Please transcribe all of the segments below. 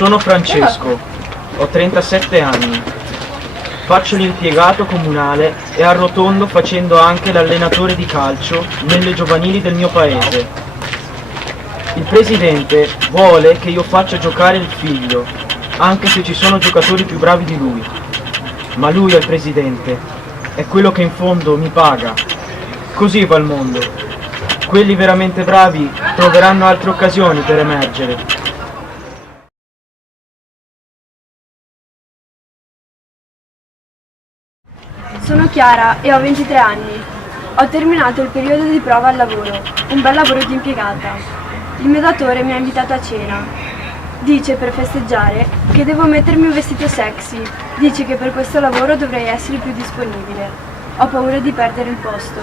Sono Francesco, ho 37 anni, faccio l'impiegato comunale e arrotondo facendo anche l'allenatore di calcio nelle giovanili del mio paese. Il presidente vuole che io faccia giocare il figlio, anche se ci sono giocatori più bravi di lui. Ma lui è il presidente, è quello che in fondo mi paga. Così va il mondo. Quelli veramente bravi troveranno altre occasioni per emergere. Sono Chiara e ho 23 anni. Ho terminato il periodo di prova al lavoro, un bel lavoro di impiegata. Il mio datore mi ha invitato a cena. Dice per festeggiare che devo mettermi un vestito sexy. Dice che per questo lavoro dovrei essere più disponibile. Ho paura di perdere il posto.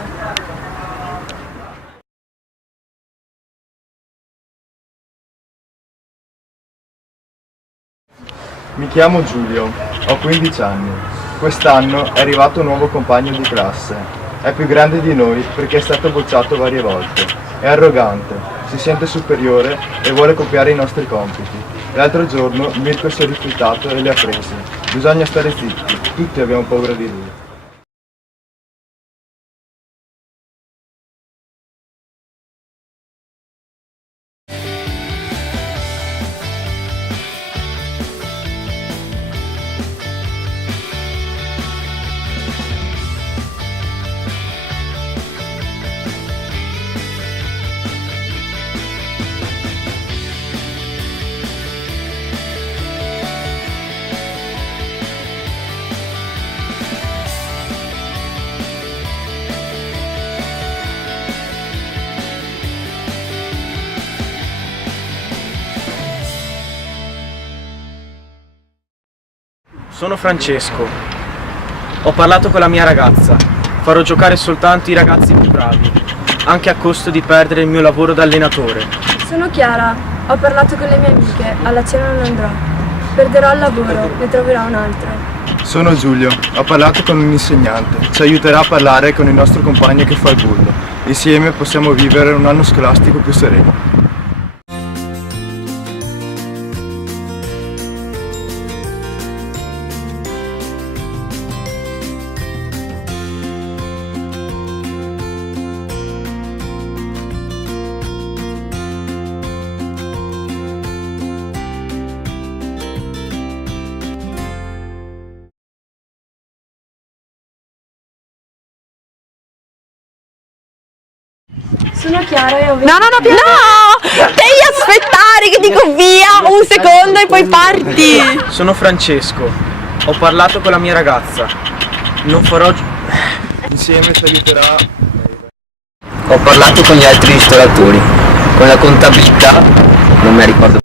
Mi chiamo Giulio, ho 15 anni. Quest'anno è arrivato un nuovo compagno di classe. È più grande di noi perché è stato bocciato varie volte. È arrogante, si sente superiore e vuole copiare i nostri compiti. L'altro giorno Mirko si è rifiutato e li ha presi. Bisogna stare zitti, tutti abbiamo paura di lui. Sono Francesco, ho parlato con la mia ragazza, farò giocare soltanto i ragazzi più bravi, anche a costo di perdere il mio lavoro da allenatore. Sono Chiara, ho parlato con le mie amiche, alla cena non andrò. Perderò il lavoro, ne troverò un altro. Sono Giulio, ho parlato con un insegnante, ci aiuterà a parlare con il nostro compagno che fa il bullo. Insieme possiamo vivere un anno scolastico più sereno. Sono Chiara e ho 20 No! Devi aspettare che dico via un secondo e poi parti! Sono Francesco, ho parlato con la mia ragazza, non farò... Insieme ci aiuterà. Ho parlato con gli altri ristoratori, con la contabilità, non mi ricordo.